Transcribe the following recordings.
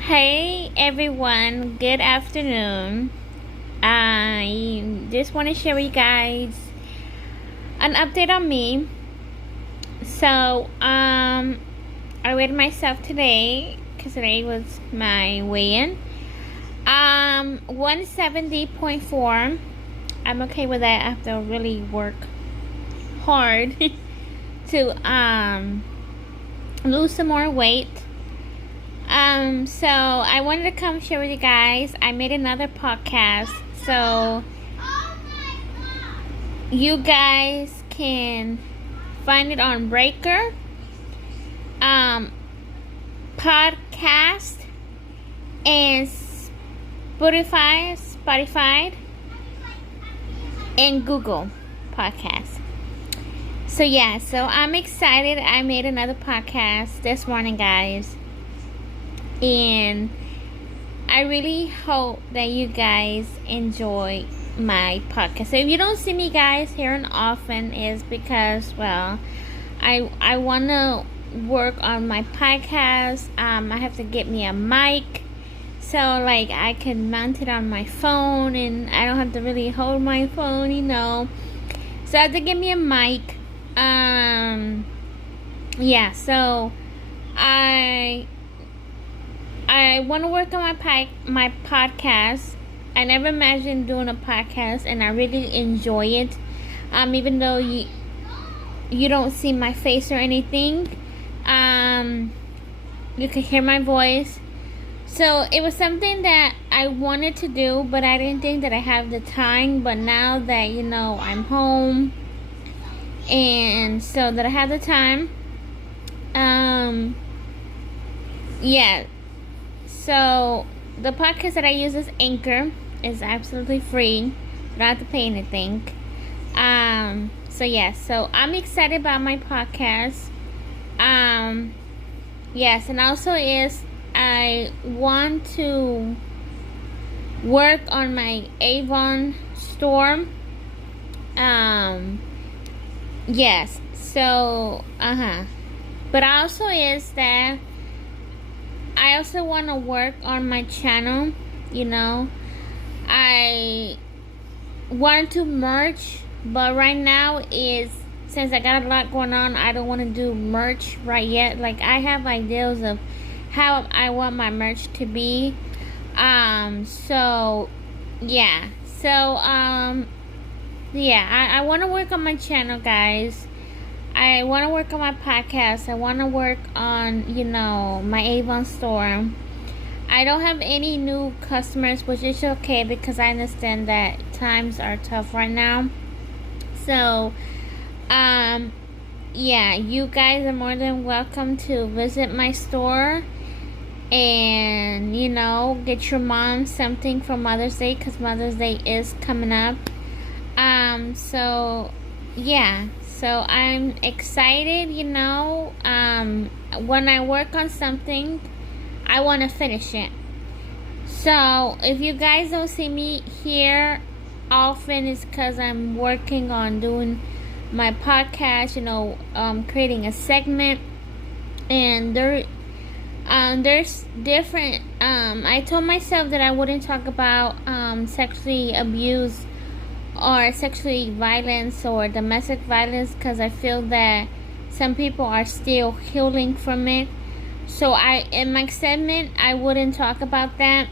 Hey everyone, good afternoon. I just want to share with you guys an update on me. So, I weighed myself today because today was my weigh-in. 170.4. I'm okay with that. I have to really work hard to lose some more weight. So I wanted to come share with you guys. I made another podcast, so you guys can find it on Breaker, podcast, and Spotify, and Google Podcast. So yeah, so I'm excited. I made another podcast this morning, guys. And I really hope that you guys enjoy my podcast. So if you don't see me guys here often, is because, well, I want to work on my podcast. I have to get me a mic, so like I can mount it on my phone and I don't have to really hold my phone, So I have to get me a mic. Yeah, so I want to work on my podcast. I never imagined doing a podcast, and I really enjoy it. Even though you don't see my face or anything, you can hear my voice. So it was something that I wanted to do, but I didn't think that I have the time. But now that I'm home, and so that I have the time, yeah. So the podcast that I use is Anchor. Is absolutely free. You don't have to pay anything. So yeah, so I'm excited about my podcast. Yes, and also I want to work on my Avon store. Yes, so but also that I also want to work on my channel. I want to merch, but right now since I got a lot going on, I don't want to do merch right yet. Like, I have ideas of how I want my merch to be. So yeah. I want to work on my channel, guys. I want to work on my podcast. I want to work on, my Avon store. I don't have any new customers, which is okay because I understand that times are tough right now. So, yeah, you guys are more than welcome to visit my store and, get your mom something for Mother's Day, because Mother's Day is coming up. So, yeah. So I'm excited, when I work on something, I want to finish it. So if you guys don't see me here often, it's because I'm working on doing my podcast, creating a segment. And there's different, I told myself that I wouldn't talk about sexually abused or sexually violence or domestic violence, because I feel that some people are still healing from it. So in my segment, I wouldn't talk about that.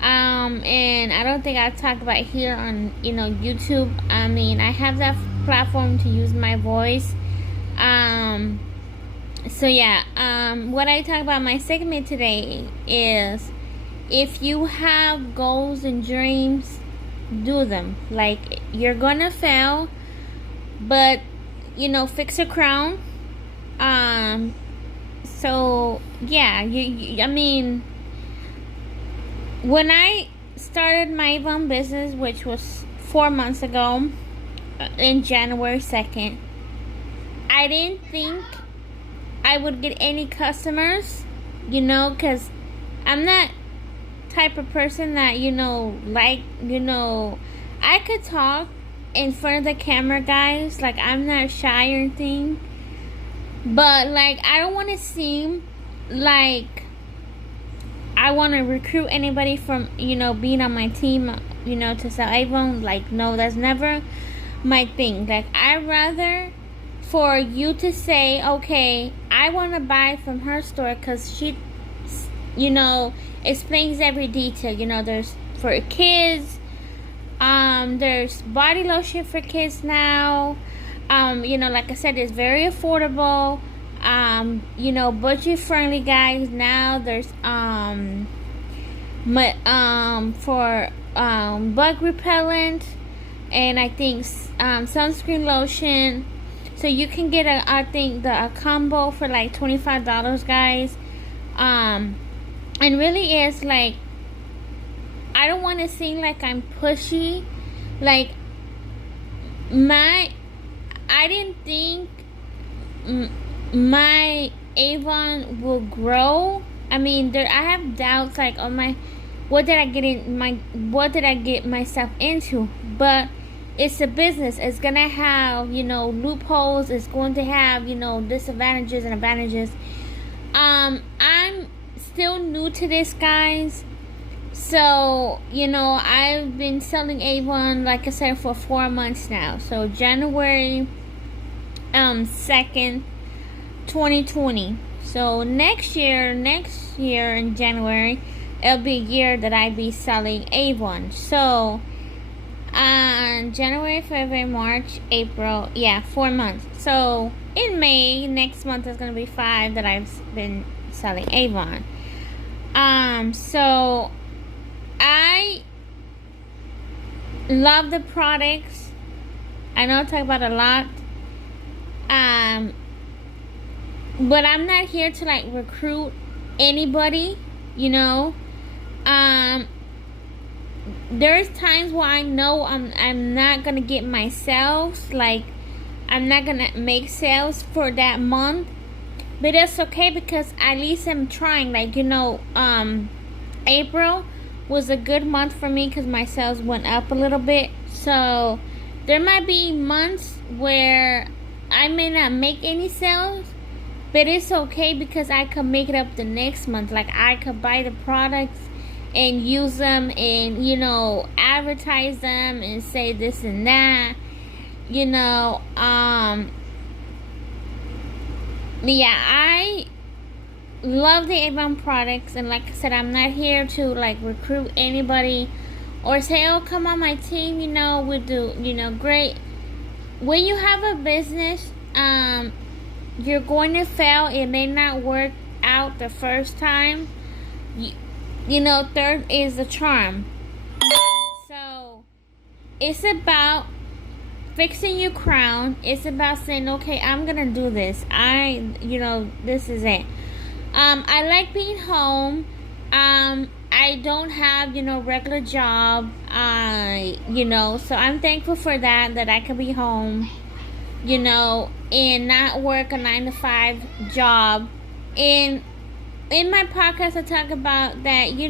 And I don't think I'll talk about it here on, YouTube. I mean, I have that platform to use my voice. So yeah, what I talk about my segment today is, if you have goals and dreams, do them. Like, you're gonna fail, but fix a crown. So yeah, I mean, when I started my Avon business, which was 4 months ago, in January 2nd, I didn't think I would get any customers, because I'm not type of person that I could talk in front of the camera, guys. Like, I'm not shy or anything, but like, I don't want to seem like I want to recruit anybody from, being on my team, to sell Avon. Like, no, that's never my thing. Like, I'd rather for you to say, okay, I want to buy from her store because she, explains every detail. There's for kids, there's body lotion for kids now. Like I said, it's very affordable. Budget friendly, guys. Now there's for bug repellent, and I think sunscreen lotion. So you can get I think a combo for like $25, guys. And really is like, I don't want to seem like I'm pushy. Like, I didn't think my Avon will grow. I mean, I have doubts, like, on what did I get myself into? But it's a business. It's gonna have, loopholes. It's going to have, disadvantages and advantages. I'm still new to this, guys. So, I've been selling Avon, like I said, for 4 months now. So January 2nd, 2020. So next year in January, it'll be a year that I be selling Avon. So January, February, March, April, 4 months. So in May, next month is gonna be 5 that I've been selling Avon. So I love the products. I know I talk about a lot. But I'm not here to like recruit anybody, There's times where I know I'm not gonna get my sales, like I'm not gonna make sales for that month. But it's okay because at least I'm trying. Like, April was a good month for me because my sales went up a little bit. So there might be months where I may not make any sales, but it's okay because I could make it up the next month. Like, I could buy the products and use them and, advertise them and say this and that. I love the Avon products, and like I said, I'm not here to like recruit anybody or say, oh, come on my team, we do, great. When you have a business, you're going to fail. It may not work out the first time. Third is the charm. So it's about fixing your crown. It's about saying, okay, I'm gonna do this. This is it. I like being home. I don't have, regular job. So I'm thankful for that I can be home, and not work a 9-to-5 job. And in my podcast, I talk about that, you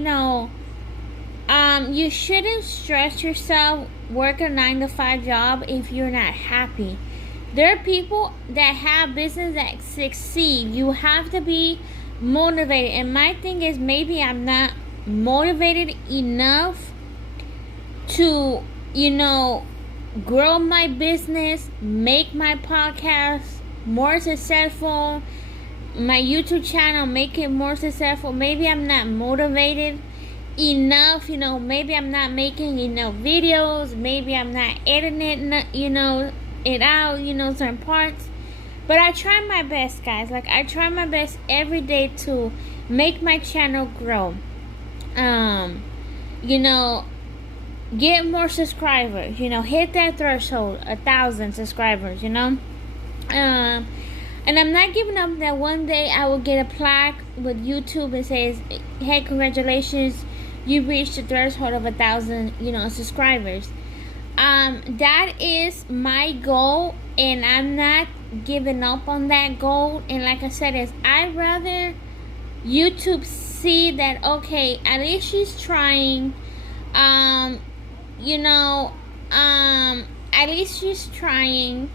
shouldn't stress yourself working a 9-to-5 job if you're not happy. There are people that have business that succeed. You have to be motivated. And my thing is, maybe I'm not motivated enough to, grow my business, make my podcast more successful, my YouTube channel, make it more successful. Maybe I'm not motivated enough, maybe I'm not making enough videos, maybe I'm not editing it, it out, certain parts. But I try my best, guys. Like, I try my best every day to make my channel grow. Get more subscribers, hit that threshold, 1,000 subscribers, And I'm not giving up that one day I will get a plaque with YouTube that says, hey, congratulations, you reached the threshold of 1,000, subscribers. That is my goal, and I'm not giving up on that goal. And like I said, I'd rather YouTube see that, okay, at least she's trying, at least she's trying,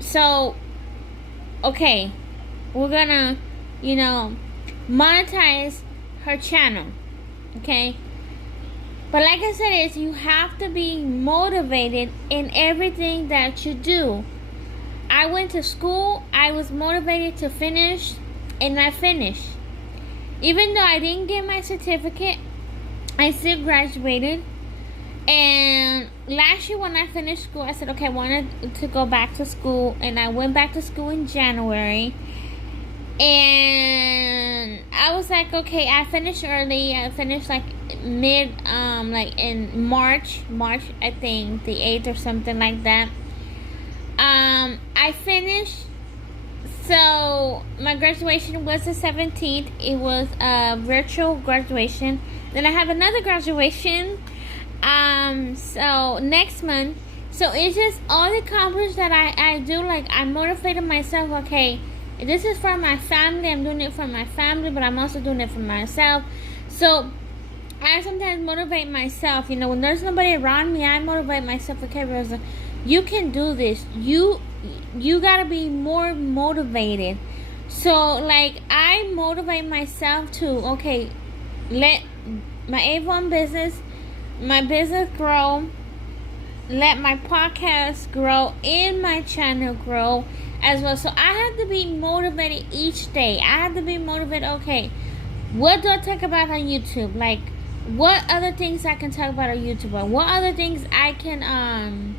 so, okay, we're gonna, monetize her channel. Okay? But like I said, is you have to be motivated in everything that you do. I went to school, I was motivated to finish, and I finished. Even though I didn't get my certificate, I still graduated. And last year when I finished school, I said, okay, I wanted to go back to school. And I went back to school in January. And I was like, okay, I finished early. I finished like like in March, I think, the 8th or something like that. I finished. So my graduation was the 17th. It was a virtual graduation. Then I have another graduation. So next month. So it's just all the accomplishments that I do. Like, I motivated myself. Okay, this is for my family. I'm doing it for my family, but I'm also doing it for myself. So I sometimes motivate myself. You know, when there's nobody around me, I motivate myself. Okay, Rosa, you can do this. You gotta be more motivated. So like, I motivate myself to, okay, let my Avon business, my business grow, let my podcast grow, and my channel grow as well. So I have to be motivated each day. I have to be motivated. Okay, what do I talk about on YouTube? Like, what other things I can talk about on YouTube? Or what other things I can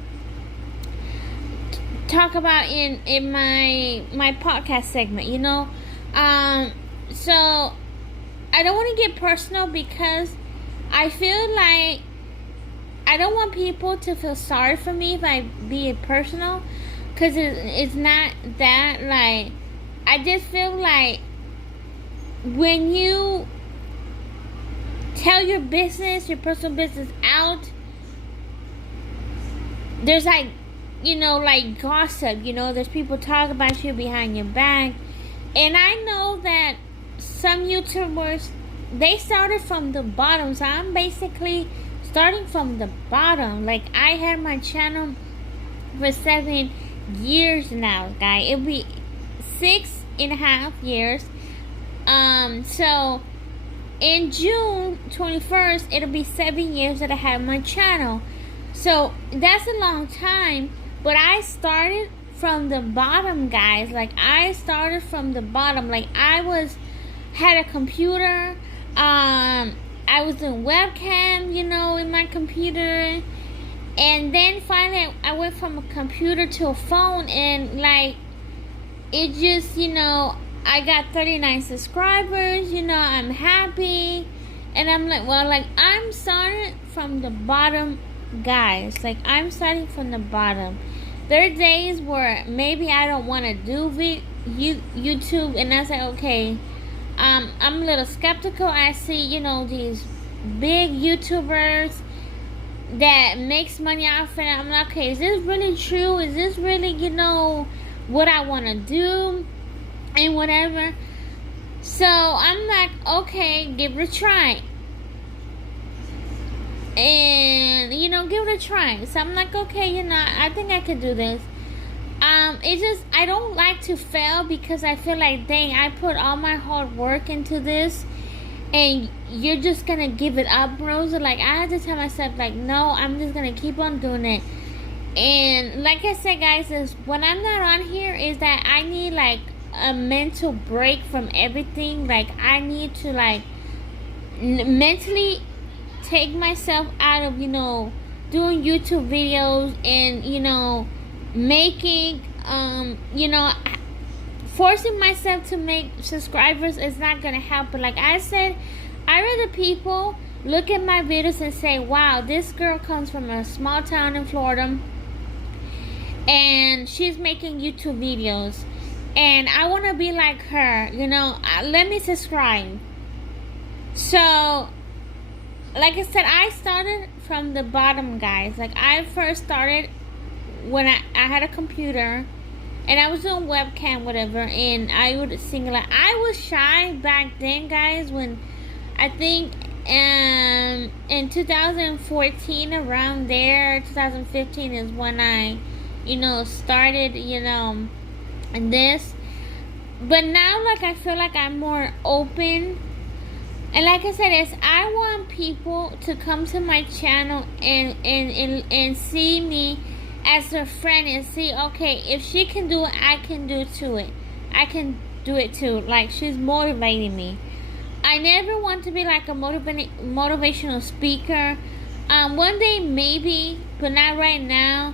talk about in my podcast segment, you know? So I don't want to get personal, because I feel like I don't want people to feel sorry for me if I be personal, because it's not that. Like, I just feel like when you tell your business, your personal business out, there's like, you know, like gossip, you know, there's people talk about you behind your back. And I know that some YouTubers, they started from the bottom. So I'm basically starting from the bottom. Like, I had my channel for 7 years now, guys. It'll be 6.5 years. So in June 21st, it'll be 7 years that I had my channel. So that's a long time. But I started from the bottom, guys. Like, I started from the bottom. Like, I had a computer. I was doing webcam, you know, in my computer. And then finally, I went from a computer to a phone. And, like, it just, you know, I got 39 subscribers. You know, I'm happy. And I'm like, well, like, I'm starting from the bottom, guys. Like, I'm starting from the bottom. There are days where maybe I don't want to do YouTube, and I say, okay, I'm a little skeptical. I see, you know, these big YouTubers that makes money off it. I'm like, okay, is this really true? Is this really, you know, what I want to do and whatever? So I'm like, okay, give it a try. And, you know, give it a try. So I'm like, okay, you know, I think I could do this. It's just, I don't like to fail, because I feel like, dang, I put all my hard work into this, and you're just gonna give it up, Rosa. Like, I had to tell myself, like, no, I'm just gonna keep on doing it. And like I said, guys, is when I'm not on here, is that I need like a mental break from everything. Like, I need to like mentally take myself out of, you know, doing YouTube videos and, you know, making, you know, forcing myself to make subscribers is not gonna help. But like I said, I rather people look at my videos and say, wow, this girl comes from a small town in Florida and she's making YouTube videos, and I want to be like her, you know, let me subscribe. So like I said, I started from the bottom, guys. Like, I first started when I had a computer and I was doing webcam, whatever, and I would sing. Like, I was shy back then, guys, when I think in 2014, around there, 2015 is when I, you know, started, you know, this. But now, like, I feel like I'm more open And like I said, is I want people to come to my channel and see me as their friend and see, okay, if she can do it, I can do it. I can do it too. Like, she's motivating me. I never want to be like a motivational speaker. One day maybe, but not right now.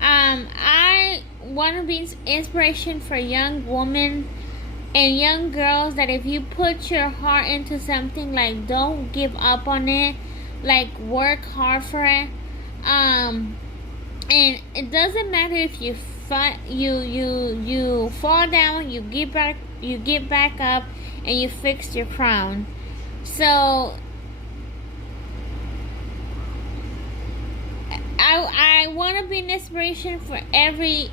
I want to be inspiration for young women and young girls, that if you put your heart into something, like, don't give up on it. Like, work hard for it. And it doesn't matter if you fall down, you get back up, and you fix your crown. So I want to be an inspiration for everybody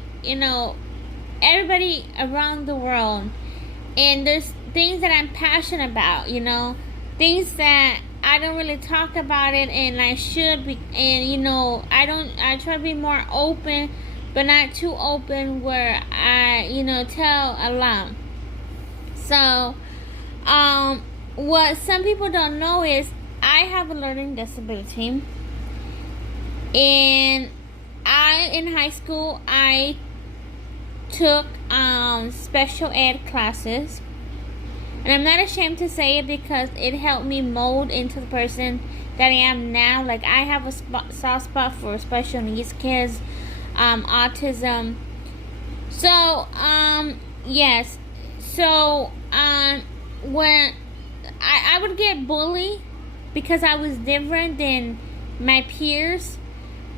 around the world. And there's things that I'm passionate about, things that I don't really talk about it, and I should be. And I try to be more open, but not too open, where I tell a lot. So what some people don't know is I have a learning disability, and in high school I took special ed classes, and I'm not ashamed to say it, because it helped me mold into the person that I am now. Like, I have a soft spot for special needs kids, autism. So yes. So when I would get bullied because I was different than my peers.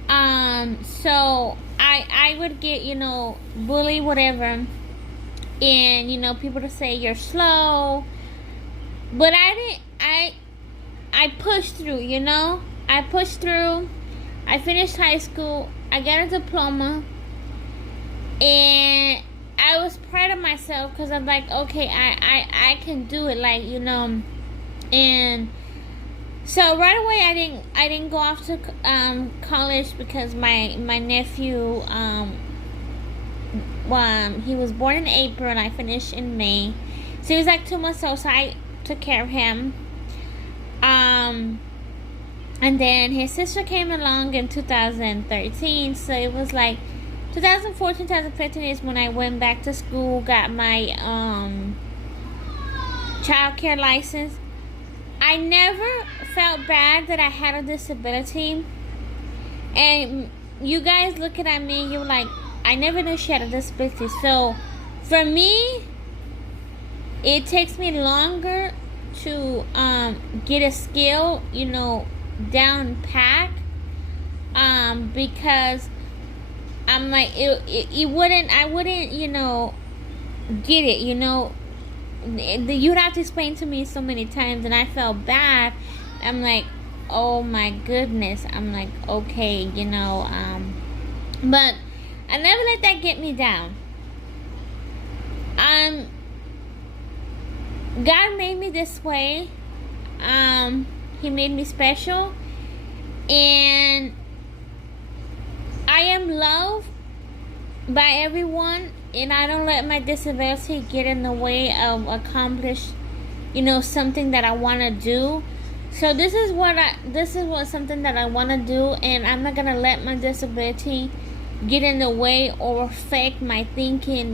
So I would get, bullied, whatever. And, people to say you're slow. But I pushed through, I pushed through. I finished high school. I got a diploma. And I was proud of myself, because I'm like, okay, I can do it, like, and so right away I didn't go off to college, because my nephew, he was born in April and I finished in May, so he was like 2 months old, so I took care of him. And then his sister came along in 2013, so it was like 2014, 2015 is when I went back to school, got my child care license. I never felt bad that I had a disability. And you guys looking at me, you're like, I never knew she had a disability. So for me, it takes me longer to get a skill, down pat, because I'm like, I wouldn't, get it, you'd have to explain to me so many times, and I felt bad. I'm like, oh my goodness. I'm like, okay, but I never let that get me down. God made me this way. He made me special, and I am loved by everyone, and I don't let my disability get in the way of accomplish, something that I want to do. So this is something that I want to do, and I'm not gonna let my disability get in the way or affect my thinking.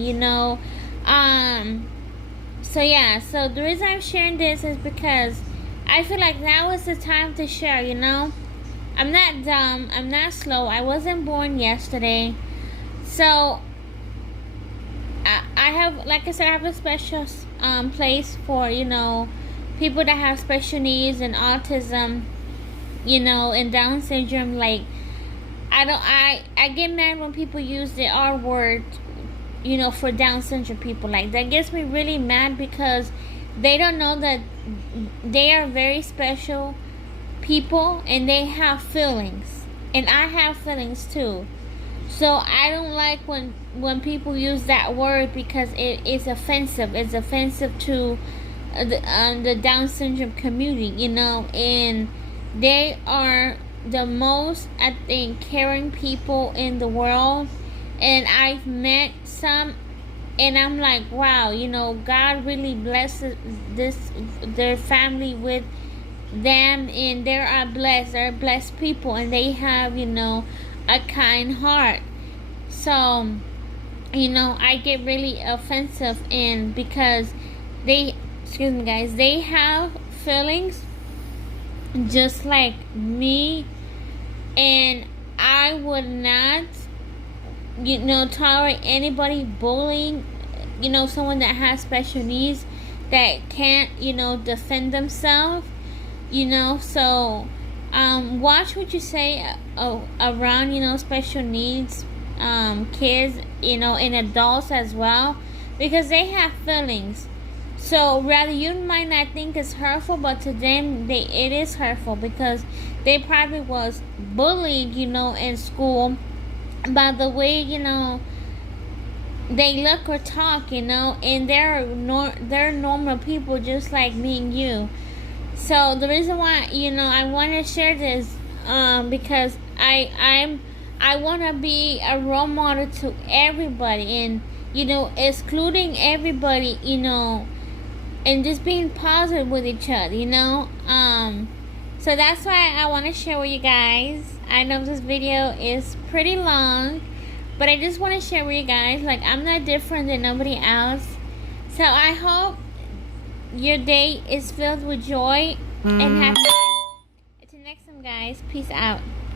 So yeah. So the reason I'm sharing this is because I feel like now is the time to share. I'm not dumb. I'm not slow. I wasn't born yesterday. So I have, like I said, I have a special place for, people that have special needs and autism, and Down syndrome. Like, I get mad when people use the R word, for Down syndrome people. Like, that gets me really mad, because they don't know that they are very special people, and they have feelings, and I have feelings too. So I don't like when people use that word, because it is offensive. It's offensive to the Down syndrome community, and they are the most, I think, caring people in the world. And I've met some And I'm like, wow, you know, God really blesses their family with them, and they are blessed. They're blessed people, and they have, you know, a kind heart. So, you know, I get really offensive, and because they, excuse me, guys, they have feelings just like me, and I would not, you know, tolerate anybody bullying, you know, someone that has special needs that can't, you know, defend themselves, you know. So watch what you say around, you know, special needs kids, you know, and adults as well, because they have feelings. So rather, you might not think it's hurtful, but to them it is hurtful, because they probably was bullied, you know, in school by the way, you know, they look or talk, you know, and they're normal people just like me and you. So the reason why, you know, I want to share this because I want to be a role model to everybody, and, you know, excluding everybody, you know, and just being positive with each other, you know. So that's why I want to share with you guys. I know this video is pretty long, but I just want to share with you guys, like, I'm not different than nobody else. So I hope your day is filled with joy and happiness. Until next time, guys, peace out.